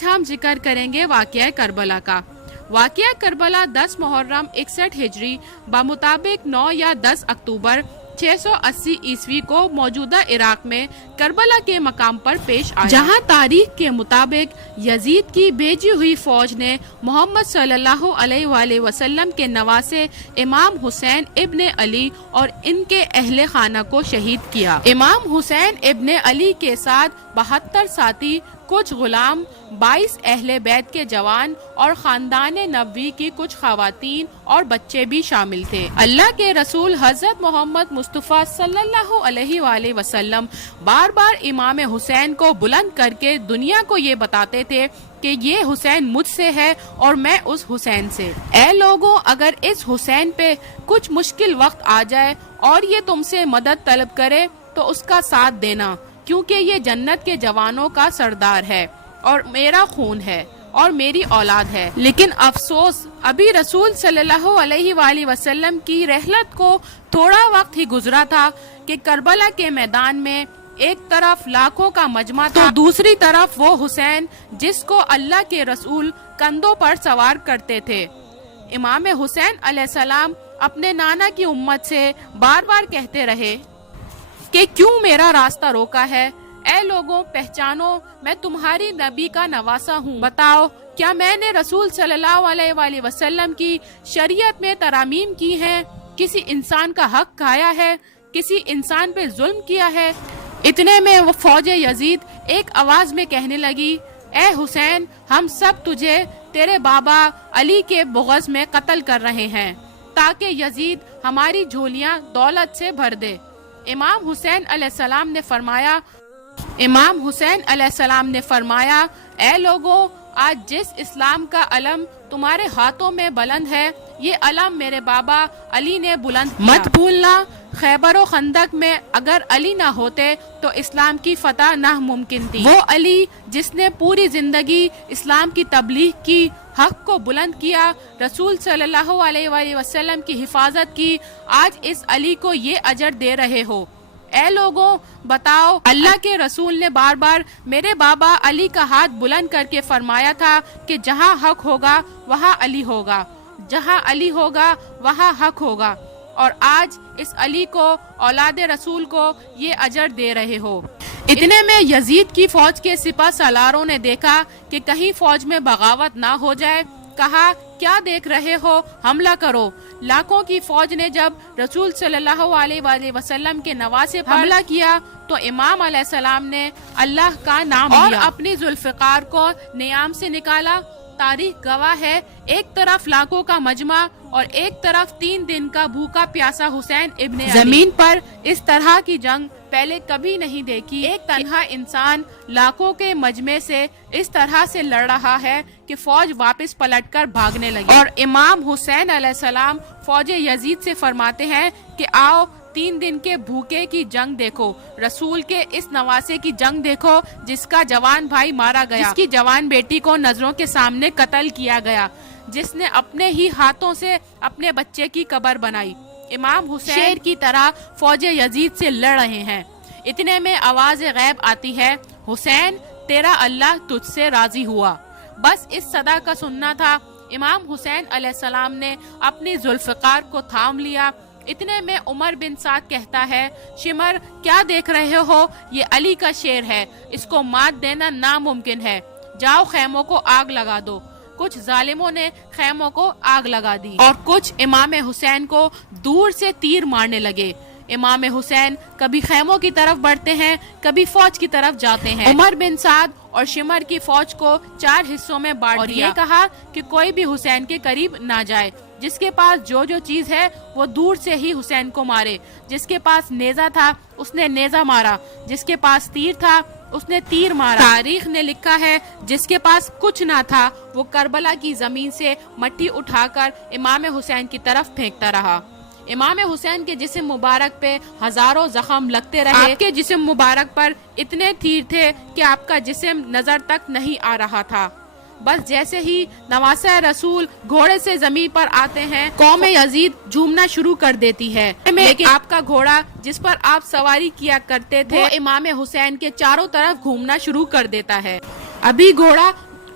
آج ہم ذکر کریں گے واقعہ کربلا کا۔ واقعہ کربلا 10 محرم 61 ہجری بمطابق 9 یا 10 اکتوبر 680 عیسوی کو موجودہ عراق میں کربلا کے مقام پر پیش آیا، جہاں تاریخ کے مطابق یزید کی بھیجی ہوئی فوج نے محمد صلی اللہ علیہ وآلہ وسلم کے نواسے امام حسین ابن علی اور ان کے اہل خانہ کو شہید کیا۔ امام حسین ابن علی کے ساتھ 72 ساتھی، کچھ غلام، 22 اہل بیت کے جوان اور خاندان نبوی کی کچھ خواتین اور بچے بھی شامل تھے۔ اللہ کے رسول حضرت محمد مصطفیٰ صلی اللہ علیہ وآلہ وسلم بار بار امام حسین کو بلند کر کے دنیا کو یہ بتاتے تھے کہ یہ حسین مجھ سے ہے اور میں اس حسین سے۔ اے لوگوں، اگر اس حسین پہ کچھ مشکل وقت آ جائے اور یہ تم سے مدد طلب کرے تو اس کا ساتھ دینا، کیونکہ یہ جنت کے جوانوں کا سردار ہے اور میرا خون ہے اور میری اولاد ہے۔ لیکن افسوس، ابھی رسول صلی اللہ علیہ وآلہ وسلم کی رحلت کو تھوڑا وقت ہی گزرا تھا کہ کربلا کے میدان میں ایک طرف لاکھوں کا مجمع تھا تو دوسری طرف وہ حسین جس کو اللہ کے رسول کندھوں پر سوار کرتے تھے۔ امام حسین علیہ السلام اپنے نانا کی امت سے بار بار کہتے رہے کہ کیوں میرا راستہ روکا ہے؟ اے لوگوں، پہچانو، میں تمہاری نبی کا نواسا ہوں۔ بتاؤ، کیا میں نے رسول صلی اللہ علیہ وآلہ وسلم کی شریعت میں ترامیم کی ہیں؟ کسی انسان کا حق کھایا ہے؟ کسی انسان پہ ظلم کیا ہے؟ اتنے میں وہ فوج یزید ایک آواز میں کہنے لگی، اے حسین، ہم سب تجھے تیرے بابا علی کے بغض میں قتل کر رہے ہیں تاکہ یزید ہماری جھولیاں دولت سے بھر دے۔ امام حسین علیہ السلام نے فرمایا، اے لوگوں، آج جس اسلام کا علم تمہارے ہاتھوں میں بلند ہے، یہ علم میرے بابا علی نے بلند کیا۔ مت بھولنا، خیبر و خندق میں اگر علی نہ ہوتے تو اسلام کی فتح ناممکن تھی۔ وہ علی جس نے پوری زندگی اسلام کی تبلیغ کی، حق کو بلند کیا، رسول صلی اللہ علیہ وآلہ وسلم کی حفاظت کی، آج اس علی کو یہ اجر دے رہے ہو۔ اے لوگوں، بتاؤ، اللہ کے رسول نے بار بار میرے بابا علی کا ہاتھ بلند کر کے فرمایا تھا کہ جہاں حق ہوگا وہاں علی ہوگا، جہاں علی ہوگا وہاں حق ہوگا، اور آج اس علی کو، اولاد رسول کو یہ اجر دے رہے ہو۔ اتنے میں یزید کی فوج کے سپہ سالاروں نے دیکھا کہ کہیں فوج میں بغاوت نہ ہو جائے، کہا، کیا دیکھ رہے ہو، حملہ کرو۔ لاکھوں کی فوج نے جب رسول صلی اللہ علیہ وآلہ وسلم کے نواسے پر حملہ کیا تو امام علیہ السلام نے اللہ کا نام لیا اور اپنی ذوالفقار کو نیام سے نکالا۔ تاریخ گواہ ہے، ایک طرف لاکھوں کا مجمع اور ایک طرف 3 دن کا بھوکا پیاسا حسین ابن علی۔ زمین پر اس طرح کی جنگ پہلے کبھی نہیں دیکھی۔ ایک تنہا انسان لاکھوں کے مجمع سے اس طرح سے لڑ رہا ہے کہ فوج واپس پلٹ کر بھاگنے لگی، اور امام حسین علیہ السلام فوج یزید سے فرماتے ہیں کہ آؤ 3 دن کے بھوکے کی جنگ دیکھو، رسول کے اس نواسے کی جنگ دیکھو جس کا جوان بھائی مارا گیا، جس کی جوان بیٹی کو نظروں کے سامنے قتل کیا گیا، جس نے اپنے ہی ہاتھوں سے اپنے بچے کی قبر بنائی۔ امام حسین شیر کی طرح فوج یزید سے لڑ رہے ہیں۔ اتنے میں آواز غیب آتی ہے، حسین، تیرا اللہ تجھ سے راضی ہوا۔ بس اس صدا کا سننا تھا۔ امام حسین علیہ السلام نے اپنی ذوالفقار کو تھام لیا۔ اتنے میں عمر بن سعد کہتا ہے، شمر، کیا دیکھ رہے ہو؟ یہ علی کا شیر ہے، اس کو مات دینا ناممکن ہے، جاؤ خیموں کو آگ لگا دو۔ کچھ ظالموں نے خیموں کو آگ لگا دی اور کچھ امام حسین کو دور سے تیر مارنے لگے۔ امام حسین کبھی خیموں کی طرف بڑھتے ہیں، کبھی فوج کی طرف جاتے ہیں۔ عمر بن سعد اور شمر کی فوج کو 4 حصوں میں بانٹ دیا اور یہ کہا کہ کوئی بھی حسین کے قریب نہ جائے، جس کے پاس جو چیز ہے وہ دور سے ہی حسین کو مارے۔ جس کے پاس نیزہ تھا اس نے نیزہ مارا، جس کے پاس تیر تھا اس نے تیر مارا۔ تاریخ نے لکھا ہے، جس کے پاس کچھ نہ تھا وہ کربلا کی زمین سے مٹی اٹھا کر امام حسین کی طرف پھینکتا رہا۔ امام حسین کے جسم مبارک پہ ہزاروں زخم لگتے رہے۔ آپ کے جسم مبارک پر اتنے تیر تھے کہ آپ کا جسم نظر تک نہیں آ رہا تھا۔ بس جیسے ہی نواسہ رسول گھوڑے سے زمین پر آتے ہیں، قوم یزید جھومنا شروع کر دیتی ہے، لیکن آپ کا گھوڑا جس پر آپ سواری کیا کرتے تھے وہ امام حسین کے چاروں طرف گھومنا شروع کر دیتا ہے۔ ابھی گھوڑا